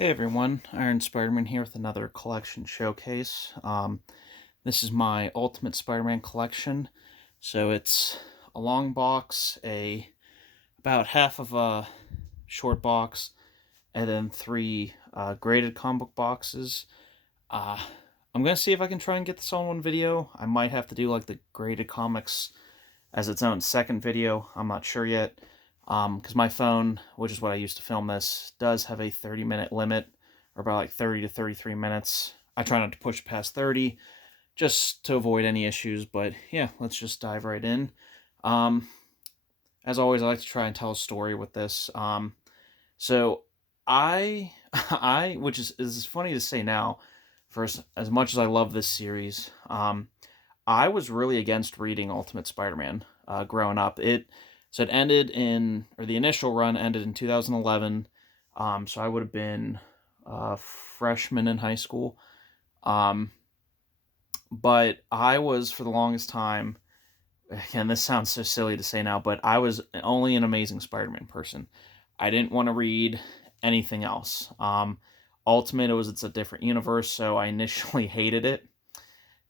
Hey everyone, Iron SpiderMan here with another collection showcase. This is my Ultimate Spider-Man collection. So it's a long box, about half of a short box, and then three graded comic book boxes. Uh, I'm gonna see if I can try and get this all in one video. I might have to do like the graded comics as its own second video. I'm not sure yet. Because my phone, which is what I use to film this, does have a 30-minute limit, or about like 30 to 33 minutes. I try not to push past 30, just to avoid any issues, but yeah, let's just dive right in. Um, as always, I like to try and tell a story with this. So I, which is funny to say now, for as much as I love this series, I was really against reading Ultimate Spider-Man growing up. It ended or the initial run ended in 2011. So I would have been a freshman in high school. Um, but I was, for the longest time, again, this sounds so silly to say now, but I was only an Amazing Spider-Man person. I didn't want to read anything else. Ultimate, it's a different universe, so I initially hated it.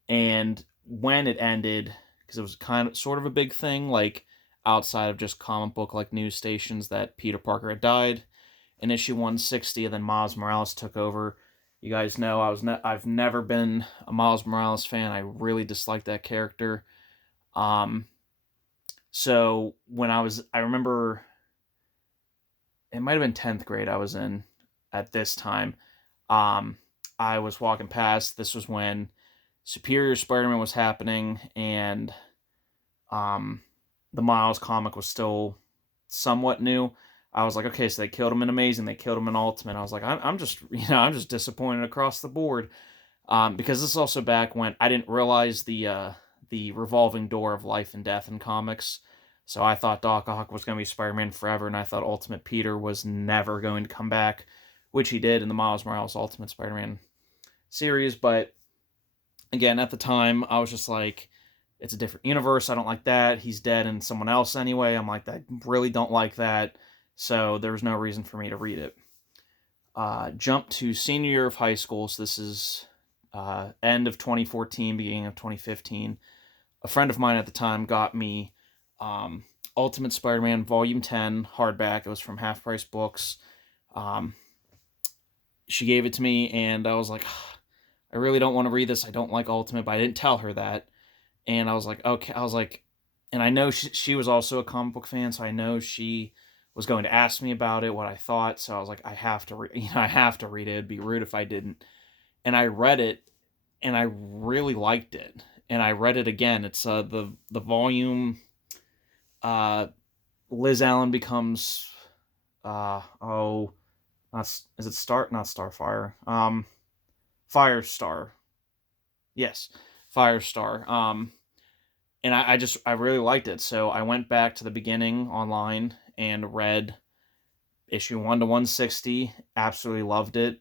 And when it ended, because it was sort of a big thing, like outside of just comic book like news stations, that Peter Parker had died in issue 160, and then Miles Morales took over. You guys know I've never been a Miles Morales fan. I really dislike that character. Um, so I remember it might have been 10th grade I was in at this time. Um, I was walking past. This was when Superior Spider-Man was happening, and um, the Miles comic was still somewhat new. I was like, okay, so they killed him in Amazing, they killed him in Ultimate. I was like, I'm just, I'm just disappointed across the board, because this is also back when I didn't realize the revolving door of life and death in comics. So I thought Doc Ock was going to be Spider-Man forever, and I thought Ultimate Peter was never going to come back, which he did in the Miles Morales Ultimate Spider-Man series. But again, at the time, I was just like, it's a different universe. I don't like that. He's dead and someone else anyway. I'm like, I really don't like that. So there was no reason for me to read it. Jump to senior year of high school. So this is end of 2014, beginning of 2015. A friend of mine at the time got me Ultimate Spider-Man Volume 10 hardback. It was from Half Price Books. She gave it to me, and I was like, I really don't want to read this. I don't like Ultimate, but I didn't tell her that. And I was like, okay. I was like, and I know she was also a comic book fan, so I know she was going to ask me about it, what I thought. So I was like, I have to, I have to read it. It'd be rude if I didn't. And I read it, and I really liked it. And I read it again. It's the volume. Liz Allen becomes not is it not Starfire, Firestar. Yes, Firestar. And I really liked it. So I went back to the beginning online and read issue 1 to 160. Absolutely loved it.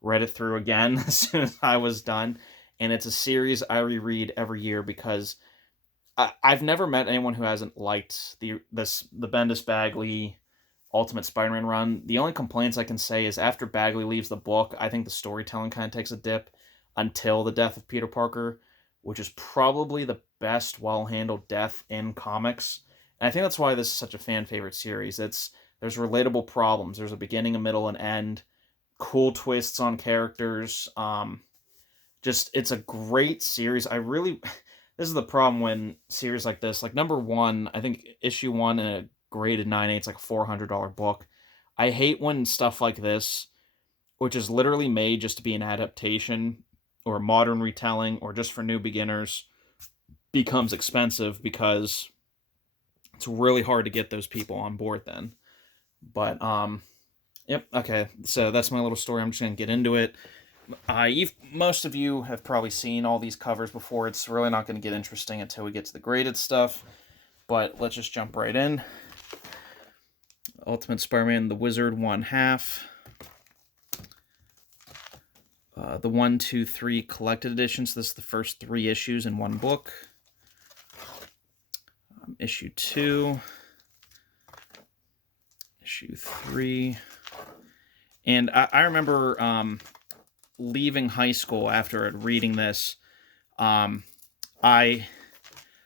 Read it through again as soon as I was done. And it's a series I reread every year because I've never met anyone who hasn't liked the Bendis Bagley Ultimate Spider-Man run. The only complaints I can say is after Bagley leaves the book, I think the storytelling kind of takes a dip until the death of Peter Parker, which is probably the best well-handled death in comics. And I think that's why this is such a fan-favorite series. There's relatable problems. There's a beginning, a middle, and end. Cool twists on characters. It's a great series. This is the problem when series like this, like number one, I think issue 1 in a graded 9/8, it's like a $400 book. I hate when stuff like this, which is literally made just to be an adaptation or a modern retelling or just for new beginners, becomes expensive because it's really hard to get those people on board then. But yep, okay. So that's my little story. I'm just gonna get into it. Most of you have probably seen all these covers before. It's really not going to get interesting until we get to the graded stuff. But let's just jump right in. Ultimate Spider-Man, The Wizard, 1/2. The 1, 2, 3 collected editions. This is the first 3 issues in one book. Issue 2. Issue 3. And I remember leaving high school after reading this. Um, I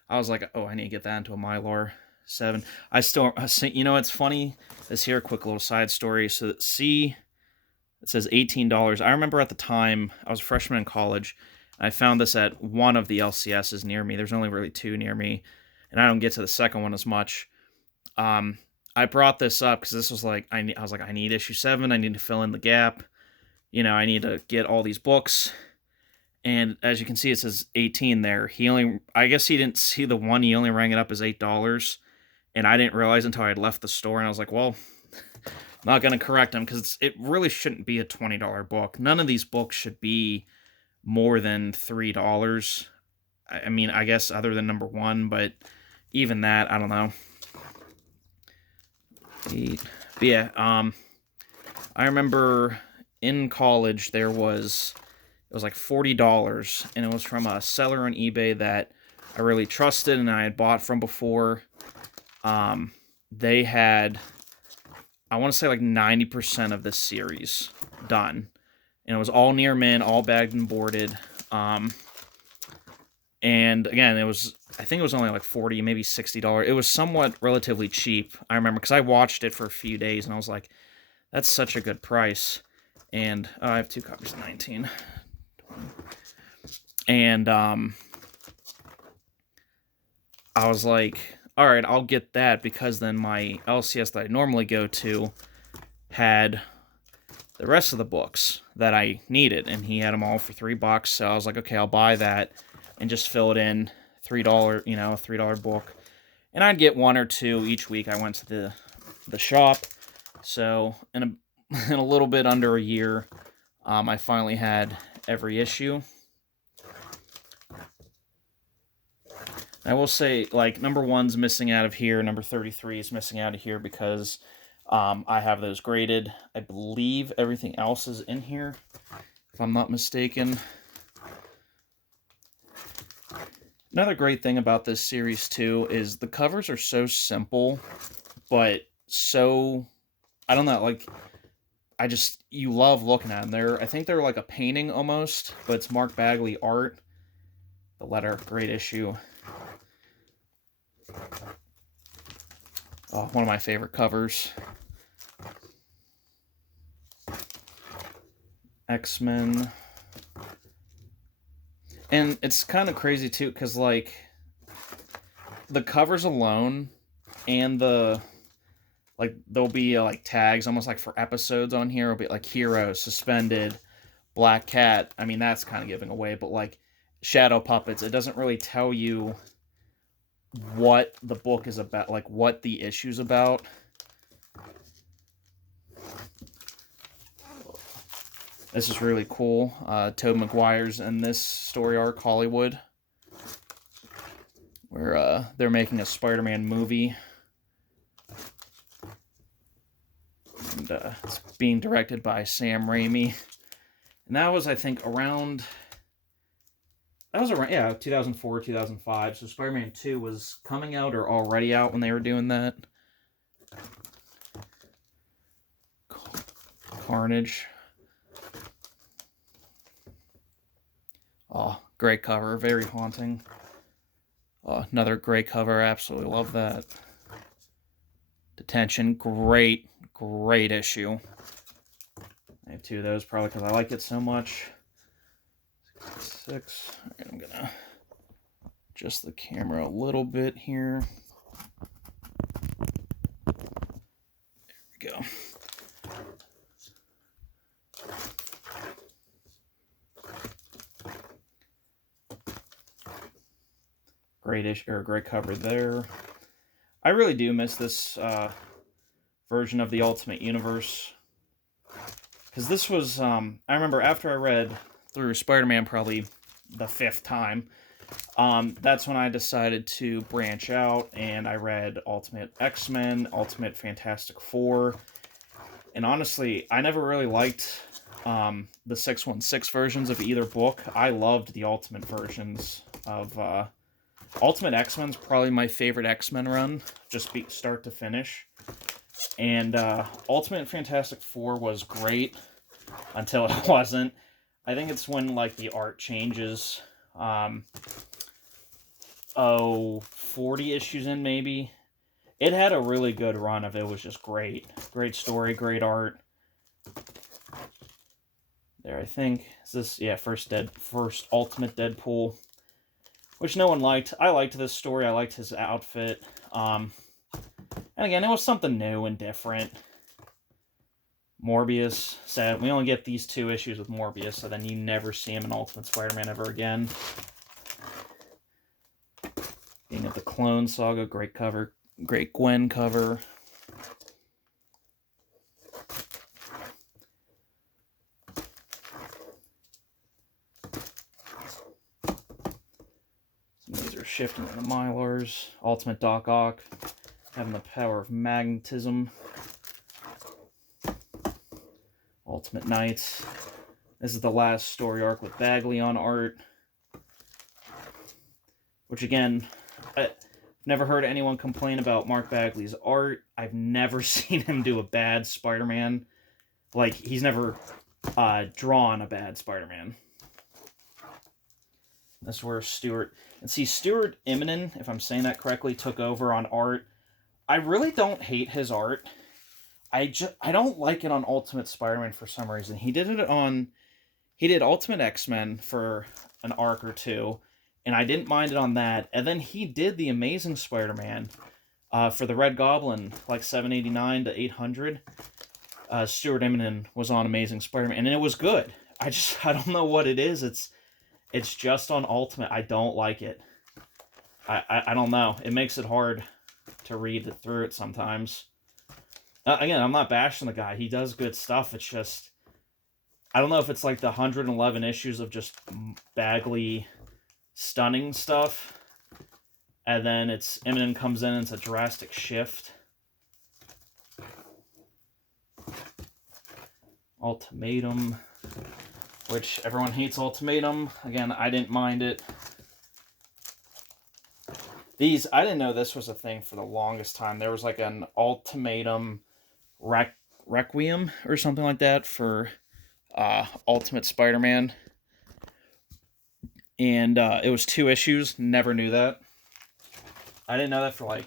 I was like, oh, I need to get that into a Mylar 7. I still, you know, it's funny. This here, quick little side story. So, C, it says $18. I remember at the time, I was a freshman in college. I found this at one of the LCSs near me. There's only really two near me, and I don't get to the second one as much. Um, I brought this up because this was like, I was like, I need issue 7. I need to fill in the gap. You know, I need to get all these books. And as you can see, it says 18 there. I guess he didn't see the one. He only rang it up as $8. And I didn't realize until I had left the store. And I was like, well, I'm not going to correct him because it really shouldn't be a $20 book. None of these books should be more than $3. I mean, I guess other than number 1, but even that, I don't know. But yeah, I remember in college it was like $40, and it was from a seller on eBay that I really trusted and I had bought from before. They had, I want to say like 90% of this series done, and it was all near mint, all bagged and boarded. And again, I think it was only like $40, maybe $60. It was somewhat relatively cheap. I remember because I watched it for a few days and I was like, that's such a good price. And I have 2 copies of 19. And I was like, all right, I'll get that, because then my LCS that I normally go to had the rest of the books that I needed, and he had them all for $3. So I was like, okay, I'll buy that and just fill it in. $3, you know, $3 book. And I'd get 1 or 2 each week. I went to the shop. So in a little bit under a year, I finally had every issue. I will say, like, number 1's missing out of here. Number 33 is missing out of here because I have those graded. I believe everything else is in here, if I'm not mistaken. Another great thing about this series, too, is the covers are so simple, but so, I don't know, like, you love looking at them. I think they're like a painting almost, but it's Mark Bagley art. The letter, great issue. Oh, one of my favorite covers. X-Men. And it's kind of crazy, too, because, like, the covers alone and there'll be, like, tags, almost like for episodes on here. It'll be, like, Hero, Suspended, Black Cat. I mean, that's kind of giving away, but, like, Shadow Puppets, it doesn't really tell you what the book is about, like, what the issue's about. This is really cool. Tobey Maguire's in this story arc, Hollywood, where they're making a Spider-Man movie. And it's being directed by Sam Raimi. And that was, I think, yeah, 2004, 2005. So Spider-Man 2 was coming out or already out when they were doing that. Carnage. Oh, great cover. Very haunting. Another great cover. Absolutely love that. Detention. Great issue. I have 2 of those probably because I like it so much. 66. All right, I'm going to adjust the camera a little bit here. There we go. Great issue, or great cover there. I really do miss this version of the Ultimate Universe, because this was, I remember after I read through Spider-Man probably the 5th time, that's when I decided to branch out, and I read Ultimate X-Men, Ultimate Fantastic Four, and honestly, I never really liked the 616 versions of either book. I loved the Ultimate versions of Ultimate X-Men's probably my favorite X-Men run, just start to finish. And Ultimate Fantastic Four was great until it wasn't. I think it's when, like, the art changes. 40 issues in, maybe. It had a really good run of it. Was just great. Great story, great art. There, I think. Is this, yeah, first Ultimate Deadpool. Which no one liked. I liked this story. I liked his outfit. And again, it was something new and different. Morbius said, we only get these 2 issues with Morbius, so then you never see him in Ultimate Spider-Man ever again. Being of the Clone Saga, great cover. Great Gwen cover. Some of these are shifting in the Mylars. Ultimate Doc Ock, having the power of magnetism. Ultimate Knights. This is the last story arc with Bagley on art. Which, again, I've never heard anyone complain about Mark Bagley's art. I've never seen him do a bad Spider-Man. Like, he's never drawn a bad Spider-Man. That's where Stuart... And see, Stuart Immonen, if I'm saying that correctly, took over on art. I really don't hate his art. I don't like it on Ultimate Spider-Man for some reason. He did Ultimate X-Men for an arc or 2, and I didn't mind it on that. And then he did the Amazing Spider-Man for the Red Goblin, like 789 to 800. Stuart Immonen was on Amazing Spider-Man, and it was good. I don't know what it is. It's just on Ultimate. I don't like it. I don't know. It makes it hard to read through it sometimes. Again, I'm not bashing the guy. He does good stuff. It's just, I don't know if it's like the 111 issues of just Bagley stunning stuff, and then it's Immonen comes in and it's a drastic shift. Ultimatum, which everyone hates Ultimatum. Again, I didn't mind it. These, I didn't know this was a thing for the longest time. There was like an Ultimatum Requiem or something like that for Ultimate Spider-Man. And it was 2 issues. Never knew that. I didn't know that for like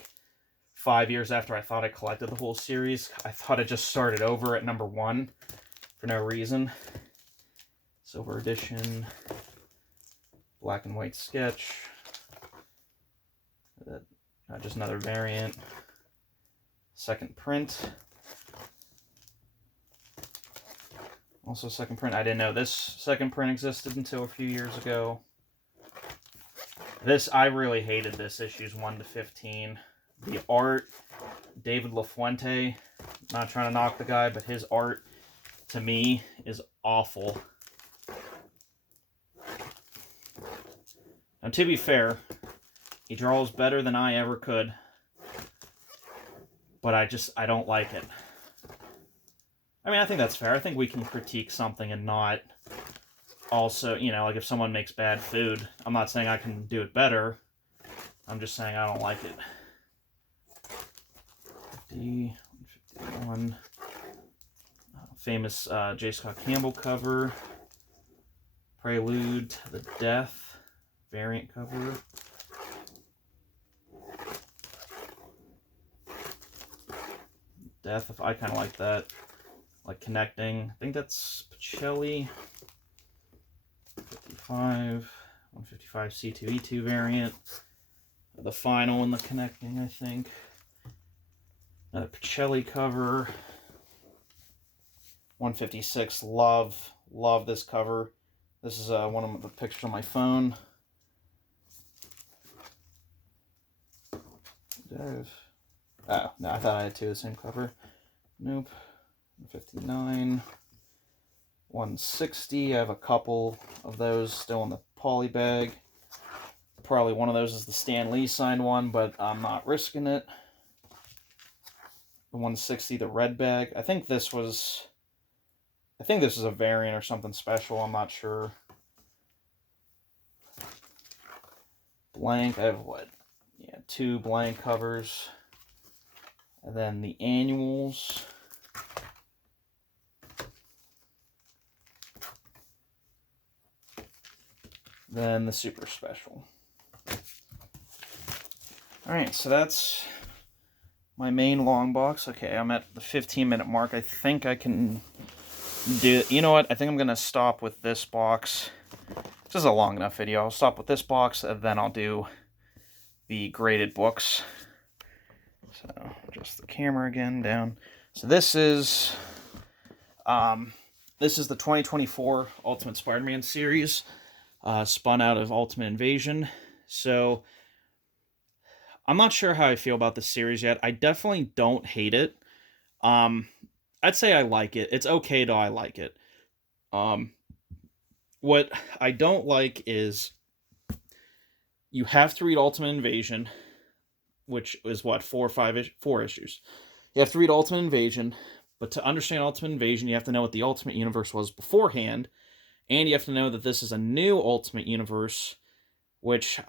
5 years after I thought I collected the whole series. I thought it just started over at number 1 for no reason. Silver edition. Black and white sketch. Just another variant. Second print. Also second print. I didn't know this second print existed until a few years ago. I really hated this, issues 1 to 15. The art, David LaFuente, not trying to knock the guy, but his art, to me, is awful. And to be fair, he draws better than I ever could. But I don't like it. I mean, I think that's fair. I think we can critique something and not also, like if someone makes bad food, I'm not saying I can do it better. I'm just saying I don't like it. 151. Famous J. Scott Campbell cover. Prelude to the Death variant cover. Death, I kind of like that. Like connecting. I think that's Pacelli. 55. 155 C2E2 variant. The final in the connecting, I think. Another Pacelli cover. 156. Love this cover. This is one of the pictures on my phone. Oh, no, I thought I had 2 of the same cover. Nope. 159. 160. I have a couple of those still in the poly bag. Probably one of those is the Stan Lee signed one, but I'm not risking it. The 160, the red bag. I think this is a variant or something special. I'm not sure. Blank. I have what? Yeah, 2 blank covers. And then the annuals. Then the super special. Alright, so that's my main long box. Okay, I'm at the 15-minute mark. I think I can do... You know what? I think I'm going to stop with this box. This is a long enough video. I'll stop with this box, and then I'll do the graded books. So, just the camera again, down. So this is the 2024 Ultimate Spider-Man series, spun out of Ultimate Invasion. So, I'm not sure how I feel about this series yet. I definitely don't hate it. I'd say I like it. It's okay though, I like it. What I don't like is you have to read Ultimate Invasion, which is what, 4 issues. You have to read Ultimate Invasion, but to understand Ultimate Invasion, you have to know what the Ultimate Universe was beforehand, and you have to know that this is a new Ultimate Universe, which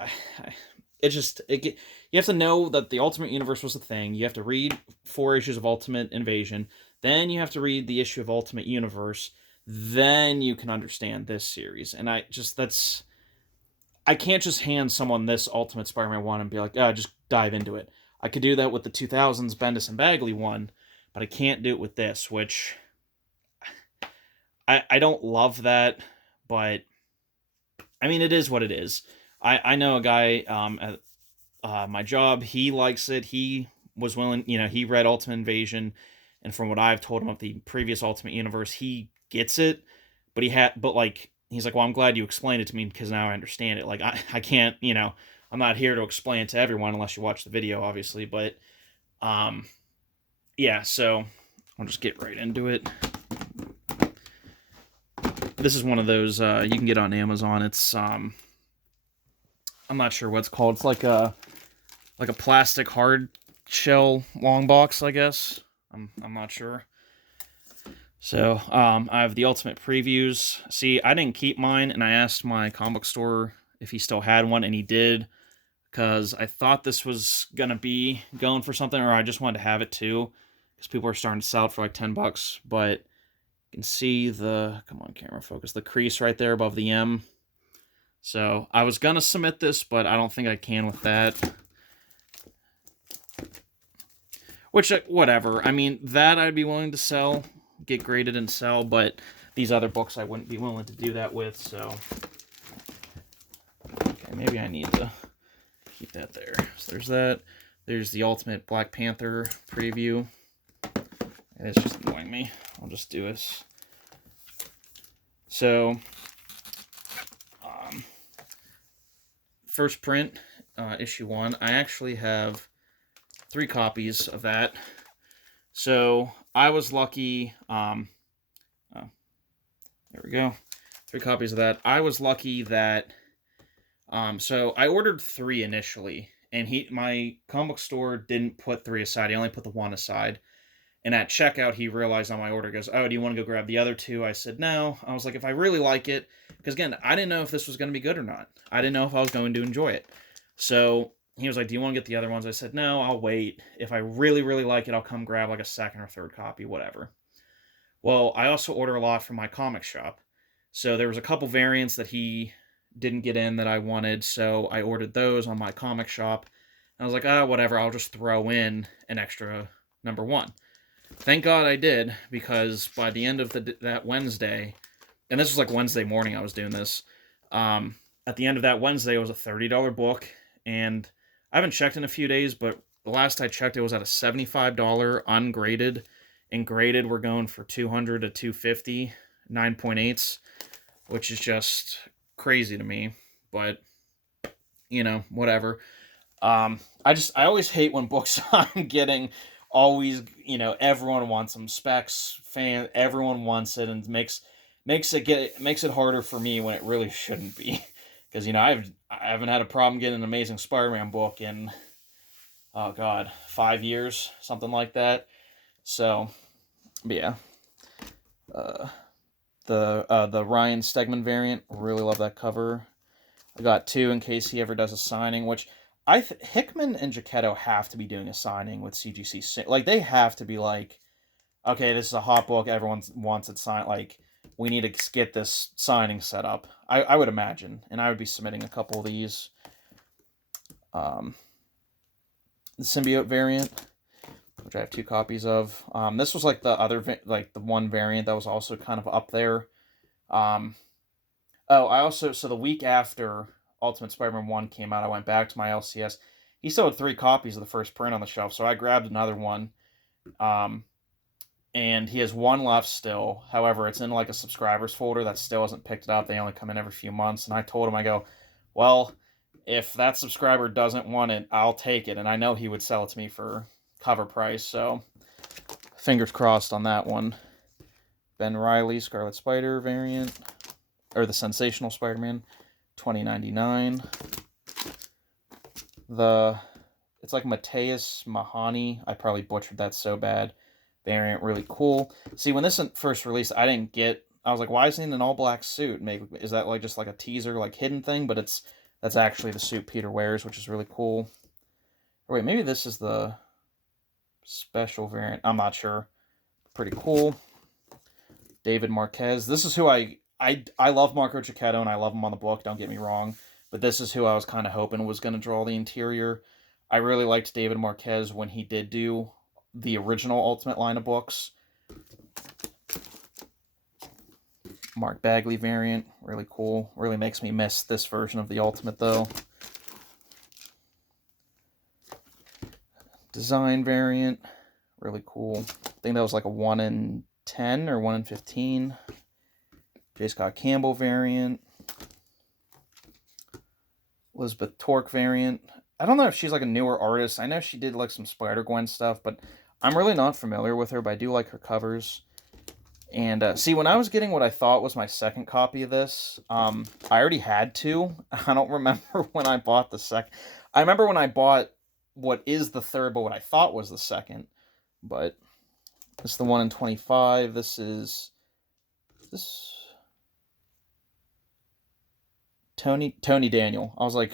you have to know that the Ultimate Universe was a thing. You have to read 4 issues of Ultimate Invasion. Then you have to read the issue of Ultimate Universe. Then you can understand this series. And I can't just hand someone this Ultimate Spider-Man 1 and be like, just dive into it. I could do that with the 2000s Bendis and Bagley one, but I can't do it with this, which I don't love that, but I mean, it is what it is. I know a guy at my job, he likes it. He was willing, he read Ultimate Invasion, and from what I've told him of the previous Ultimate Universe, he gets it, but he's like, well, I'm glad you explained it to me because now I understand it. Like, I can't, I'm not here to explain it to everyone unless you watch the video, obviously, but, yeah, so I'll just get right into it. This is one of those, you can get on Amazon. It's, I'm not sure what it's called. It's like a plastic hard shell long box, I guess. I'm not sure. So, I have the Ultimate Previews. See, I didn't keep mine, and I asked my comic store if he still had one, and he did, because I thought this was going to be going for something, or I just wanted to have it too, because people are starting to sell it for like $10, but you can see the, come on camera, focus, the crease right there above the M. So, I was going to submit this, but I don't think I can with that. Which, whatever. I mean, that I'd be willing to sell, get graded and sell, but these other books I wouldn't be willing to do that with, so. Okay, maybe I need to keep that there. So there's that. There's the Ultimate Black Panther preview. It's just annoying me. I'll just do this. So, first print, issue 1. I actually have 3 copies of that. So I was lucky. There we go. 3 copies of that. I was lucky that. So I ordered 3 initially, and my comic store didn't put 3 aside. He only put the 1 aside. And at checkout, he realized on my order, goes, "Oh, do you want to go grab the other 2?" I said no. I was like, if I really like it, because again, I didn't know if this was going to be good or not. I didn't know if I was going to enjoy it. So he was like, "Do you want to get the other ones?" I said, "No, I'll wait. If I really, really like it, I'll come grab like a 2nd or 3rd copy, whatever." Well, I also order a lot from my comic shop. So there was a couple variants that he didn't get in that I wanted, so I ordered those on my comic shop. And I was like, whatever, I'll just throw in an extra number 1. Thank God I did, because by the end of that Wednesday, and this was like Wednesday morning I was doing this, at the end of that Wednesday, it was a $30 book, and I haven't checked in a few days, but the last I checked, it was at a $75 ungraded, and graded we're going for $200 to $250, 9.8s, which is just crazy to me, but, whatever. I always hate when books I'm getting always, everyone wants them, specs, everyone wants it, and makes it harder for me when it really shouldn't be. Because, I haven't had a problem getting an Amazing Spider-Man book in, oh god, 5 years, something like that. So, but yeah. The Ryan Stegman variant, really love that cover. I got 2 in case he ever does a signing, which Hickman and Giacchetto have to be doing a signing with CGC. Like, they have to be like, okay, this is a hot book, everyone wants it signed, like, we need to get this signing set up. I would imagine, and I would be submitting a couple of these. The symbiote variant, which I have 2 copies of. This was like the other, like the one variant that was also kind of up there. Oh, I also, so the week after Ultimate Spider-Man 1 came out, I went back to my LCS. He still had 3 copies of the first print on the shelf, so I grabbed another one. And he has 1 left still. However, it's in like a subscribers folder that still hasn't picked it up. They only come in every few months. And I told him, I go, well, if that subscriber doesn't want it, I'll take it. And I know he would sell it to me for cover price. So fingers crossed on that one. Ben Reilly, Scarlet Spider variant. Or the Sensational Spider-Man, $20.99. It's like Mateus Mahani. I probably butchered that so bad. Variant, really cool. See, when this first released, I was like, why is he in an all-black suit? Is that like just like a teaser, like hidden thing? But that's actually the suit Peter wears, which is really cool. Or wait, maybe this is the special variant. I'm not sure. Pretty cool. David Marquez. This is who I love Marco Giacchetto, and I love him on the book, don't get me wrong. But this is who I was kind of hoping was going to draw the interior. I really liked David Marquez when he did do the original Ultimate line of books. Mark Bagley variant, really cool. Really makes me miss this version of the Ultimate, though. Design variant, really cool. I think that was like a 1 in 10 or 1 in 15. J. Scott Campbell variant. Elizabeth Torque variant. I don't know if she's like a newer artist. I know she did like some Spider-Gwen stuff, but I'm really not familiar with her, but I do like her covers. And see, when I was getting what I thought was my second copy of this, I already had 2. I don't remember when I bought the second. I remember when I bought what is the third, but what I thought was the second. But this is the 1 in 25. This is Tony Daniel. I was like,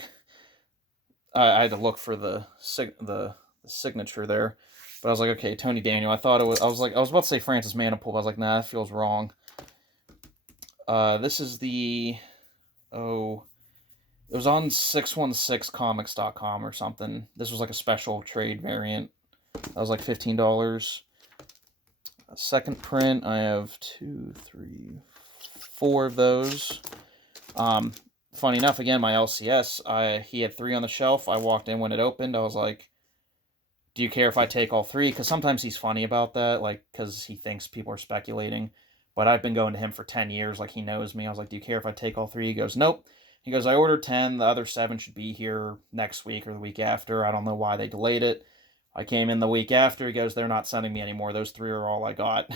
I had to look for the signature there, but I was like, okay, Tony Daniel. I thought it was. I was about to say Francis Manipool, but I was like, nah, that feels wrong. This is the it was on 616comics.com or something. This was like a special trade variant. That was like $15. Second print, I have 2, 3, 4 of those. Funny enough, again, my LCS, he had 3 on the shelf. I walked in when it opened. I was like, do you care if I take all 3? Because sometimes he's funny about that, like, because he thinks people are speculating. But I've been going to him for 10 years, like, he knows me. I was like, do you care if I take all 3? He goes, nope. He goes, I ordered 10. The other 7 should be here next week or the week after. I don't know why they delayed it. I came in the week after. He goes, they're not sending me anymore. Those 3 are all I got.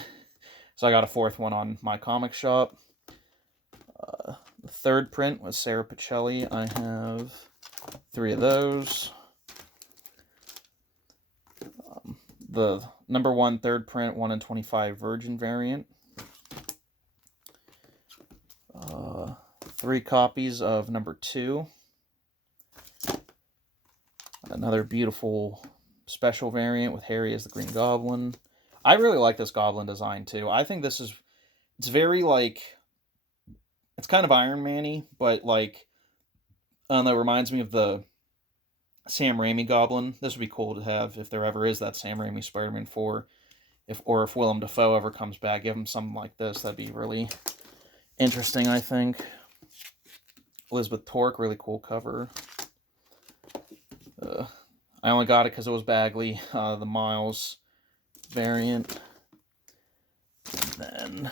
So I got a 4th one on my comic shop. The third print was Sarah Pichelli. I have 3 of those. The number 1 third print, 1 in 25 Virgin variant. 3 copies of number 2. Another beautiful special variant with Harry as the Green Goblin. I really like this Goblin design too. I think this is, it's very like, it's kind of Iron Man-y, but like, I don't know, it reminds me of the Sam Raimi Goblin. This would be cool to have if there ever is that Sam Raimi Spider-Man 4. If Willem Dafoe ever comes back, give him something like this. That'd be really interesting, I think. Elizabeth Torque, really cool cover. I only got it because it was Bagley, the Miles variant. And then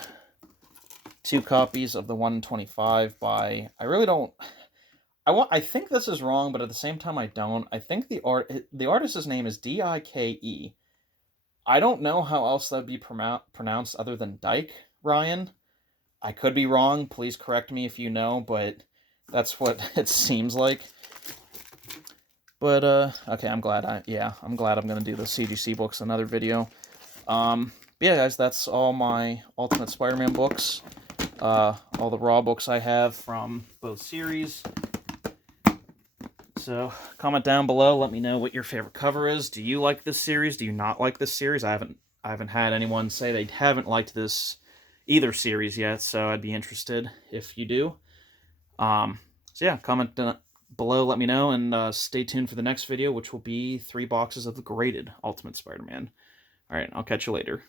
2 copies of the 1 in 25 by, I think this is wrong, but at the same time I don't. I think the artist's name is Dike. I don't know how else that would be pronounced other than Dyke, Ryan. I could be wrong. Please correct me if you know, but that's what it seems like. But, okay, I'm glad I'm going to do the CGC books in another video. But yeah, guys, that's all my Ultimate Spider-Man books. All the raw books I have from both series. So comment down below, let me know what your favorite cover is. Do you like this series? Do you not like this series? I haven't had anyone say they haven't liked either series yet, so I'd be interested if you do. So yeah, comment below, let me know, and stay tuned for the next video, which will be 3 boxes of the graded Ultimate Spider-Man. Alright, I'll catch you later.